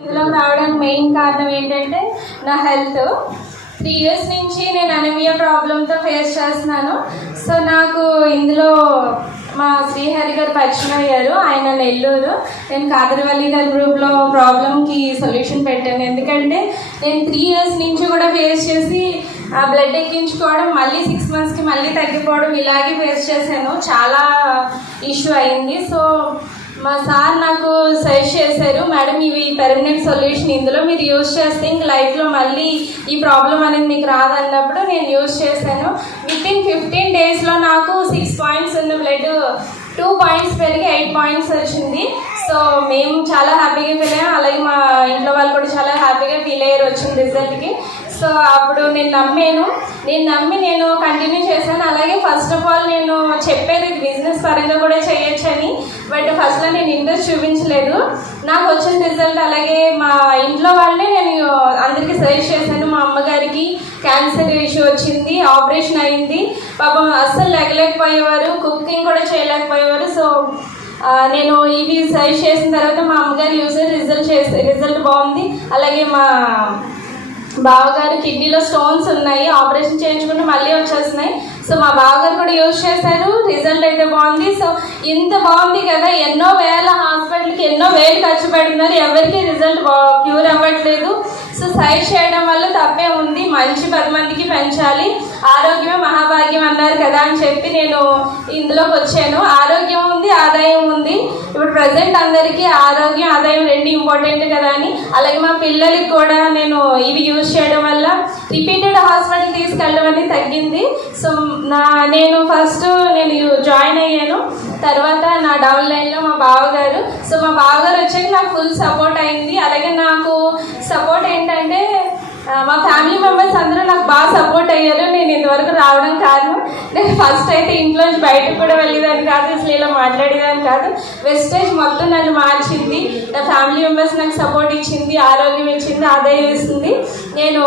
ఇందులోకి రావడానికి మెయిన్ కారణం ఏంటంటే నా హెల్త్. 3 years నుంచి నేను అనీమియా ప్రాబ్లంతో ఫేస్ చేస్తున్నాను. సో నాకు ఇందులో మా శ్రీహరి గారు పరిచయం అయ్యారు. ఆయన నెల్లూరు. నేను కాదరవల్లి గారి గ్రూప్లో ప్రాబ్లంకి సొల్యూషన్ పెట్టాను. ఎందుకంటే నేను 3 years నుంచి కూడా ఫేస్ చేసి ఆ బ్లడ్ ఎక్కించుకోవడం, మళ్ళీ 6 monthsకి మళ్ళీ తగ్గిపోవడం, ఇలాగే ఫేస్ చేశాను. చాలా ఇష్యూ అయింది. సో మా సార్ నాకు సజెస్ట్ చేశారు, మేడం ఇవి పెర్మనెంట్ సొల్యూషన్, ఇందులో మీరు యూజ్ చేస్తే ఇంక లైఫ్లో మళ్ళీ ఈ ప్రాబ్లం అనేది మీకు రాదన్నప్పుడు నేను యూజ్ చేశాను. వితిన్ 15 daysలో నాకు 6 points ఉన్న బ్లడ్ 2 points పెరిగి 8 points వచ్చింది. సో మేము చాలా హ్యాపీగా ఫీల్ అయ్యాం. అలాగే మా ఇంట్లో వాళ్ళు కూడా చాలా హ్యాపీగా ఫీల్ అయ్యారు వచ్చిన రిజల్ట్కి. సో అప్పుడు నేను నమ్మి నేను కంటిన్యూ చేశాను. అలాగే ఫస్ట్ ఆఫ్ ఆల్ నేను చెప్పేది బిజినెస్ పరంగా కూడా చేయొచ్చని, బట్ ఫస్ట్లో నేను ఇంట్రెస్ట్ చూపించలేదు. నాకు వచ్చిన రిజల్ట్ అలాగే మా ఇంట్లో వాళ్ళే నేను అందరికీ సజెస్ట్ చేశాను. మా అమ్మగారికి క్యాన్సర్ ఇష్యూ వచ్చింది, ఆపరేషన్ అయింది, పాపం అస్సలు లేకపోయేవారు, కుకింగ్ కూడా చేయలేకపోయేవారు. సో నేను ఇవి సజెస్ట్ చేసిన తర్వాత మా అమ్మగారు రిజల్ట్ బాగుంది. అలాగే మా బావగారు కిడ్నీలో స్టోన్స్ ఉన్నాయి, ఆపరేషన్ చేయించుకుంటే మళ్ళీ వచ్చేస్తున్నాయి. సో మా బావగారు కూడా యూజ్ చేశారు, రిజల్ట్ అయితే బాగుంది. సో ఇంత బాగుంది కదా, ఎన్నో వేల హాస్పిటల్కి ఎన్నో వేలు ఖర్చు పెడుతున్నారు, ఎవరికి రిజల్ట్ క్యూర్ అవ్వట్లేదు. సో సజెస్ట్ చేయడం వల్ల తప్పే ఉంది, మంచి 10 మందికి పెంచాలి, ఆరోగ్యమే మహాభాగ్యం అన్నారు కదా అని చెప్పి నేను ఇందులోకి వచ్చాను. ఆరోగ్యం ఉంది, ఆదాయం ఉంది. ఇప్పుడు ప్రజెంట్ అందరికీ ఆరోగ్యం ఆదాయం 2 ఇంపార్టెంట్ కదా అని. అలాగే మా పిల్లలకి కూడా నేను ఇవి యూజ్ చేయడం వల్ల రిపీటెడ్ హాస్పిటల్ తీసుకెళ్ళడం అనేది తగ్గింది. సో నేను ఫస్ట్ జాయిన్ అయ్యాను, తర్వాత నా డౌన్ లైన్లో మా బావగారు. సో మా బావగారు వచ్చాక నాకు ఫుల్ సపోర్ట్ అయింది. అలాగే నాకు సపోర్ట్ ఏంటంటే మా ఫ్యామిలీ మెంబర్స్ అందరూ నాకు బాగా సపోర్ట్ అయ్యారు. నేను ఇంతవరకు రావడం కాదు, నేను ఫస్ట్ అయితే ఇంట్లోంచి బయటకు కూడా వెళ్ళేదాన్ని కాదు, అసలు ఇలా మాట్లాడేదాన్ని కాదు. వెస్టేజ్ మొత్తం నన్ను మార్చింది. నా ఫ్యామిలీ మెంబర్స్ నాకు సపోర్ట్ ఇచ్చింది, ఆరోగ్యం ఇచ్చింది, ఆదాయం ఇస్తుంది. నేను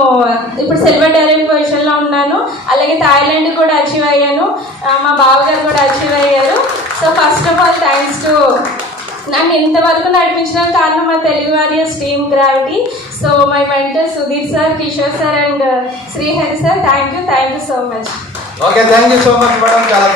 ఇప్పుడు సిల్వర్ డైరెక్ట్ పొజిషన్లో ఉన్నాను. అలాగే థాయిలాండ్ కూడా అచీవ్ అయ్యాను, మా బావగారు కూడా అచీవ్ అయ్యారు. So first of all thanks to నన్ను ఇంతవరకు నడిపించడానికి కారణం మా Telugu warriors team gravity. So my mentor Sudheer sir, Kishore sir and Srihari sir, thank you so much. Okay, thank you so much madam. చాలా